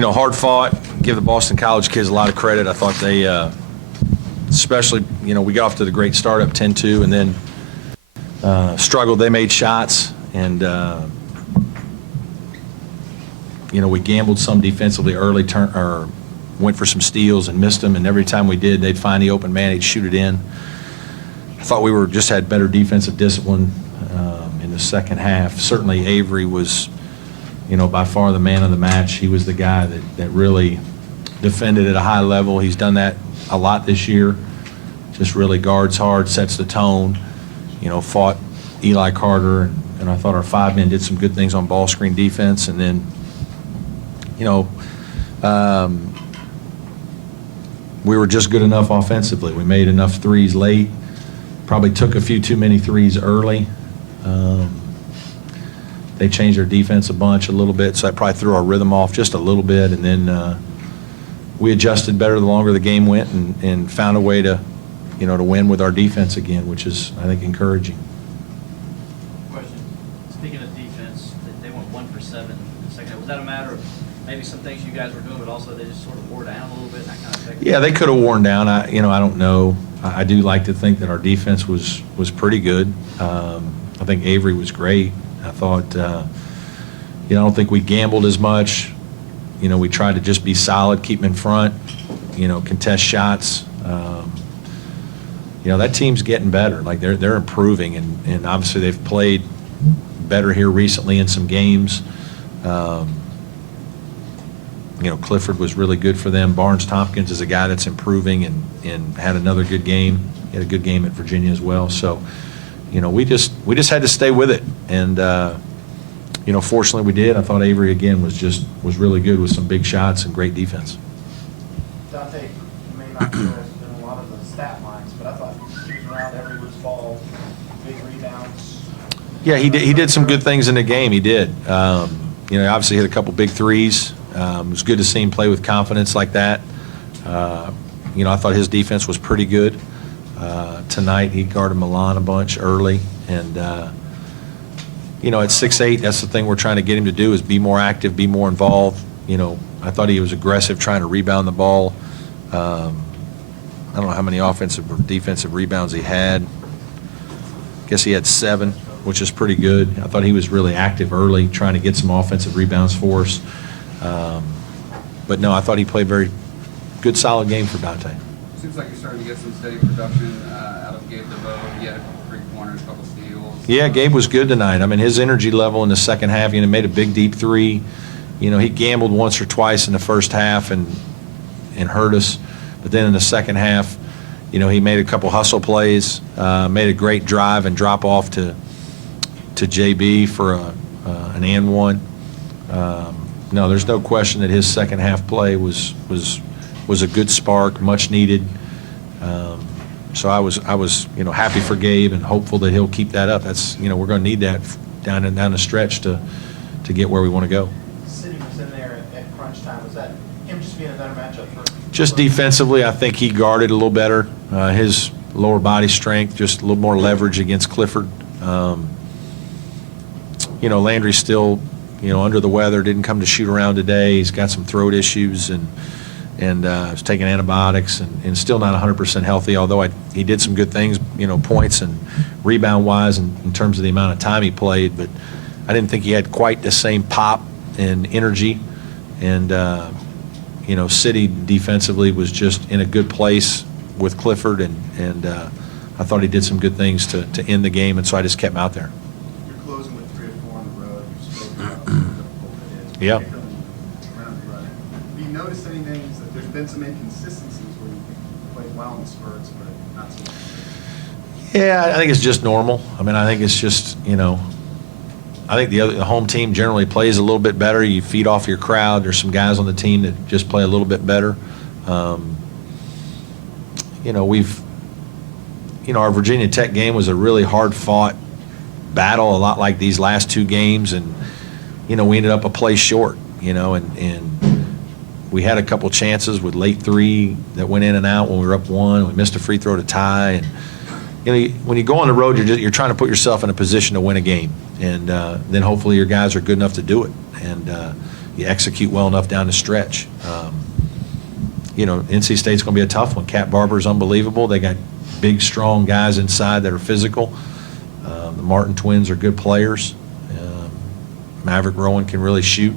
hard fought. Give the Boston College kids a lot of credit. I thought they, especially, we got off to the great start up 10-2 and then struggled. They made shots and, we gambled some defensively early, or went for some steals and missed them, and every time we did, they'd find the open man, they'd shoot it in. I thought we just had better defensive discipline in the second half. Certainly Avery was, by far the man of the match. He was the guy that really defended at a high level. He's done that a lot this year. Just really guards hard, sets the tone, fought Eli Carter, and I thought our 5 men did some good things on ball screen defense. And then, we were just good enough offensively. We made enough threes late, probably took a few too many threes early. They changed their defense a little bit, so that probably threw our rhythm off just a little bit. And then we adjusted better the longer the game went and found a way to, to win with our defense again, which is, I think, encouraging. Question. Speaking of defense, they went 1 for 7 in the second half. Was that a matter of maybe some things you guys were doing, but also they just sort of wore down a little bit, and that kind of thing? Yeah, they could have worn down. I don't know. I do like to think that our defense was pretty good. I think Avery was great. I thought, I don't think we gambled as much. We tried to just be solid, keep them in front, contest shots. That team's getting better. Like they're improving, and obviously they've played better here recently in some games. Clifford was really good for them. Barnes-Tompkins is a guy that's improving and had another good game. He had a good game at Virginia as well. So, we just had to stay with it, and fortunately we did. I thought Avery again was really good with some big shots and great defense. Dante, you may not be interested in a lot of the stat lines, but I thought he was around every loose ball, big rebounds. Yeah, he did some good things in the game. He did. Obviously hit a couple big threes. It was good to see him play with confidence like that. I thought his defense was pretty good. Tonight he guarded Milan a bunch early, and at 6'8", that's the thing we're trying to get him to do, is be more active, be more involved. I thought he was aggressive trying to rebound the ball. I don't know how many offensive or defensive rebounds he had. I guess he had 7, which is pretty good. I thought he was really active early, trying to get some offensive rebounds for us. But no, I thought he played very good, solid game for Dante. Seems like you're starting to get some steady production out of Gabe DeVoe. He had a couple 3-pointers, a couple steals. Yeah, Gabe was good tonight. I mean, his energy level in the second half, made a big deep 3. He gambled once or twice in the first half and hurt us. But then in the second half, he made a couple hustle plays, made a great drive and drop off to JB for an and one. No, there's no question that his second half play was a good spark, much needed. So I was happy for Gabe and hopeful that he'll keep that up. That's we're going to need that down the stretch to get where we want to go. City was in there at crunch time. Was that him just being a better matchup for? Just defensively, I think he guarded a little better. His lower body strength, just a little more leverage against Clifford. Landry's still under the weather, didn't come to shoot around today. He's got some throat issues and was taking antibiotics and still not 100% healthy, although he did some good things, points and rebound-wise in terms of the amount of time he played. But I didn't think he had quite the same pop and energy. And, City defensively was just in a good place with Clifford, and I thought he did some good things to end the game, and so I just kept him out there. You're closing with 3 or 4 on the road. You spoke about how difficult it is. Yeah. Around the running. Have you noticed anything? That there's been some inconsistencies where you played well in spurts, but not so much. Yeah, I think it's just normal. I mean, I think it's just, I think the home team generally plays a little bit better. You feed off your crowd. There's some guys on the team that just play a little bit better. Our Virginia Tech game was a really hard-fought battle, a lot like these last 2 games, and we ended up a play short. And we had a couple chances with late 3 that went in and out when we were up 1. We missed a free throw to tie, and when you go on the road, you're trying to put yourself in a position to win a game, and then hopefully your guys are good enough to do it. And you execute well enough down the stretch. NC State's going to be a tough one. Cat Barber's unbelievable. They got big, strong guys inside that are physical. The Martin twins are good players. Maverick Rowan can really shoot.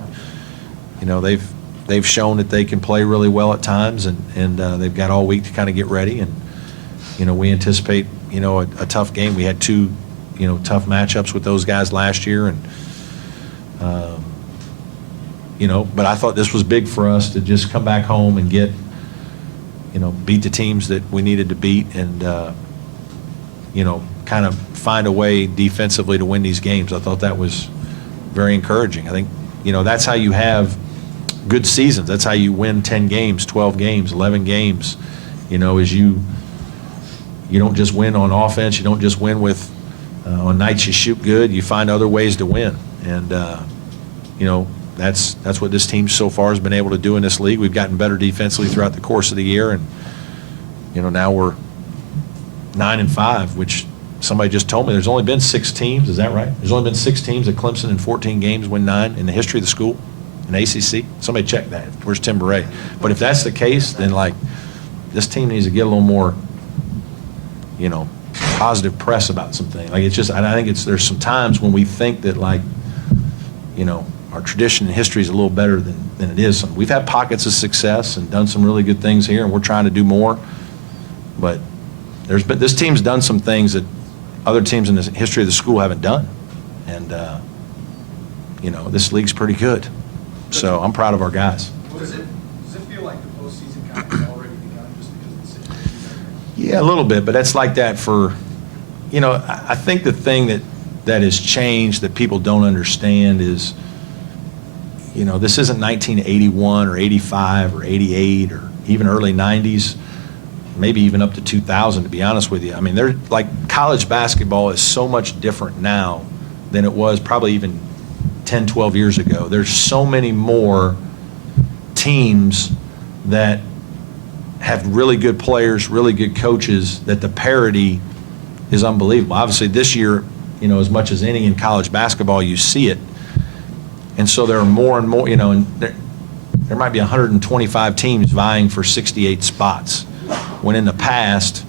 They've shown that they can play really well at times, and they've got all week to kind of get ready. And we anticipate a tough game. We had two tough matchups with those guys last year, and but I thought this was big for us to just come back home and get beat the teams that we needed to beat, and kind of find a way defensively to win these games. I thought that was very encouraging. I think that's how you have good seasons. That's how you win 10 games, 12 games, 11 games. Is you don't just win on offense. You don't just win with on nights you shoot good. You find other ways to win, and that's what this team so far has been able to do in this league. We've gotten better defensively throughout the course of the year, and now we're 9-5, which somebody just told me there's only been 6 teams. Is that right? There's only been 6 teams at Clemson in 14 games win 9 in the history of the school, in ACC. Somebody check that. Where's Tim Beret? But if that's the case, then this team needs to get a little more, positive press about something. It's just, I think there's some times when we think that our tradition and history is a little better than it is. We've had pockets of success and done some really good things here, and we're trying to do more. But this team's done some things that other teams in the history of the school haven't done, and this league's pretty good. So I'm proud of our guys. Does it feel like the postseason kind of has already begun just because of the situation? Yeah, a little bit, but that's like that for, I think the thing that has changed that people don't understand is, this isn't 1981 or 85 or 88 or even early 90s, maybe even up to 2000, to be honest with you. I mean, college basketball is so much different now than it was probably even 10, 12 years ago. There's so many more teams that have really good players, really good coaches, that the parity is unbelievable. Obviously, this year, as much as any in college basketball, you see it. And so there are more and more, and there might be 125 teams vying for 68 spots. When in the past,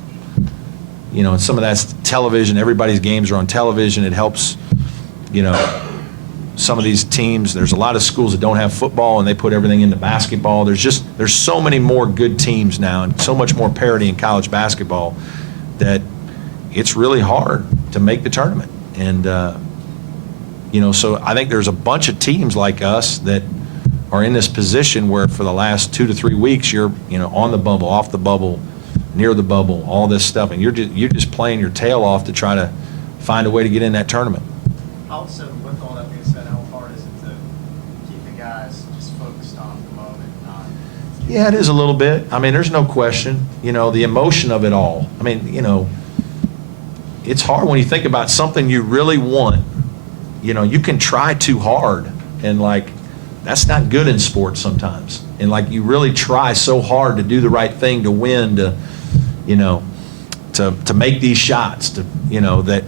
and some of that's television, everybody's games are on television. It helps, some of these teams. There's a lot of schools that don't have football, and they put everything into basketball. There's so many more good teams now, and so much more parity in college basketball that it's really hard to make the tournament. And so I think there's a bunch of teams like us that are in this position where for the last 2 to 3 weeks you're on the bubble, off the bubble, near the bubble, all this stuff, and you're just playing your tail off to try to find a way to get in that tournament. Also, with all that being said, how hard is it to keep the guys just focused on the moment, not? Yeah, it is a little bit. I mean, there's no question. The emotion of it all. I mean, it's hard when you think about something you really want. You can try too hard, and that's not good in sports sometimes. And you really try so hard to do the right thing, to win, to make these shots, that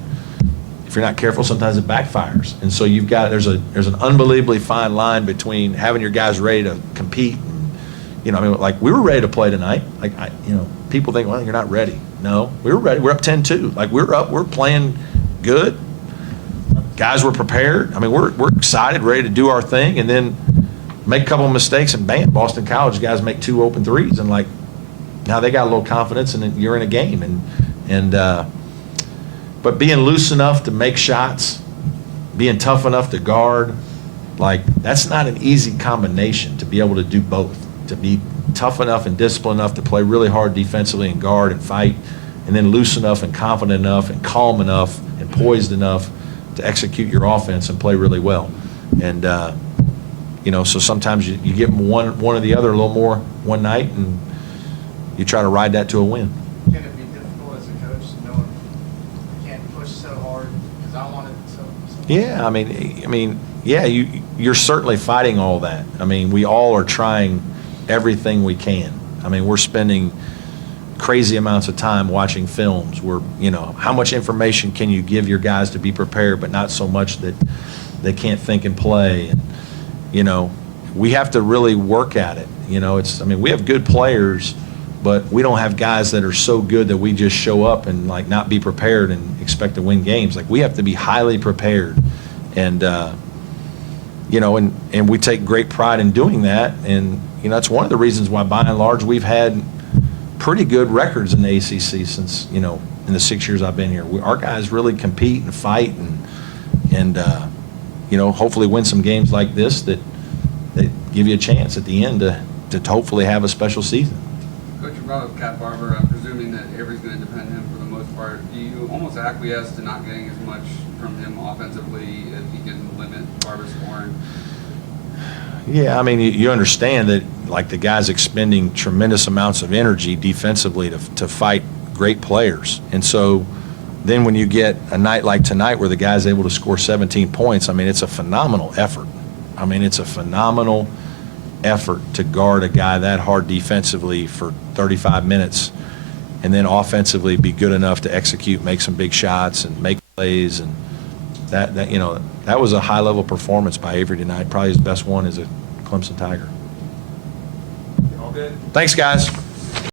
if you're not careful, sometimes it backfires. And so there's an unbelievably fine line between having your guys ready to compete. And, we were ready to play tonight. People think, well, you're not ready. No, we were ready. We're up 10-2. We're playing good. Guys were prepared. I mean, we're excited, ready to do our thing, and then make a couple of mistakes, and bam, Boston College guys make 2 open threes, and now they got a little confidence, and then you're in a game. But being loose enough to make shots, being tough enough to guard, that's not an easy combination to be able to do both. To be tough enough and disciplined enough to play really hard defensively and guard and fight, and then loose enough and confident enough and calm enough and poised enough to execute your offense and play really well. And so sometimes you get one or the other a little more one night, and you try to ride that to a win. Can it be difficult as a coach knowing you can't push so hard because I want it so? Yeah, I mean, yeah, you're certainly fighting all that. I mean, we all are trying everything we can. I mean, we're spending crazy amounts of time watching films. How much information can you give your guys to be prepared, but not so much that they can't think and play. And we have to really work at it. You know, we have good players, but we don't have guys that are so good that we just show up and like not be prepared and expect to win games. Like we have to be highly prepared, and you know, and we take great pride in doing that. And you know, that's one of the reasons why, by and large, we've had pretty good records in the ACC since, you know, in the 6 years I've been here. Our guys really compete and fight, and you know, hopefully win some games like this that give you a chance at the end to hopefully have a special season. Coach, you brought up Cat Barber. I'm presuming that Avery's going to depend on him for the most part. Do you almost acquiesce to not getting as much from him offensively if he can limit Barber's scoring? Yeah, I mean, you understand that, like, the guy's expending tremendous amounts of energy defensively to fight great players. And so then when you get a night like tonight where the guy's able to score 17 points, I mean, it's a phenomenal effort. I mean, it's a phenomenal effort to guard a guy that hard defensively for 35 minutes and then offensively be good enough to execute, make some big shots and make plays. And that you know, that was a high-level performance by Avery tonight, probably his best one as a Clemson Tiger. All good? Thanks, guys.